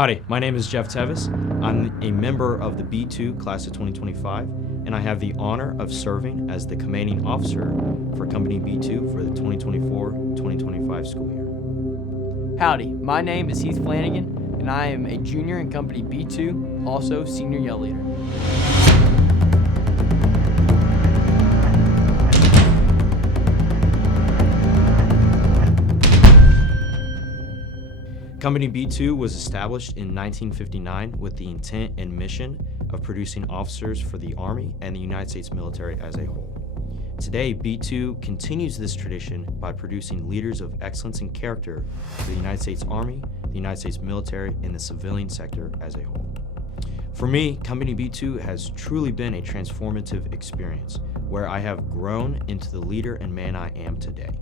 Howdy, my name is Jeff Tevis. I'm a member of the B-2 class of 2025, and I have the honor of serving as the commanding officer for Company B-2 for the 2024-2025 school year. Howdy, my name is Heath Flanagan, and I am a junior in Company B-2, also senior yell leader. Company B-2 was established in 1959 with the intent and mission of producing officers for the Army and the United States military as a whole. Today, B-2 continues this tradition by producing leaders of excellence and character for the United States Army, the United States military, and the civilian sector as a whole. For me, Company B-2 has truly been a transformative experience where I have grown into the leader and man I am today.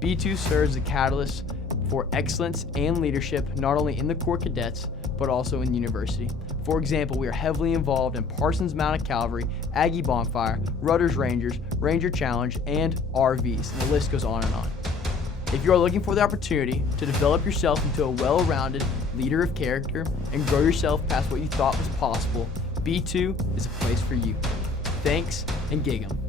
B-2 serves as a catalyst for excellence and leadership not only in the Corps of Cadets, but also in the university. For example, we are heavily involved in Parsons Mounted Cavalry, Aggie Bonfire, Rudder's Rangers, Ranger Challenge, and RVs, and the list goes on and on. If you are looking for the opportunity to develop yourself into a well-rounded leader of character and grow yourself past what you thought was possible, B-2 is a place for you. Thanks, and gig 'em.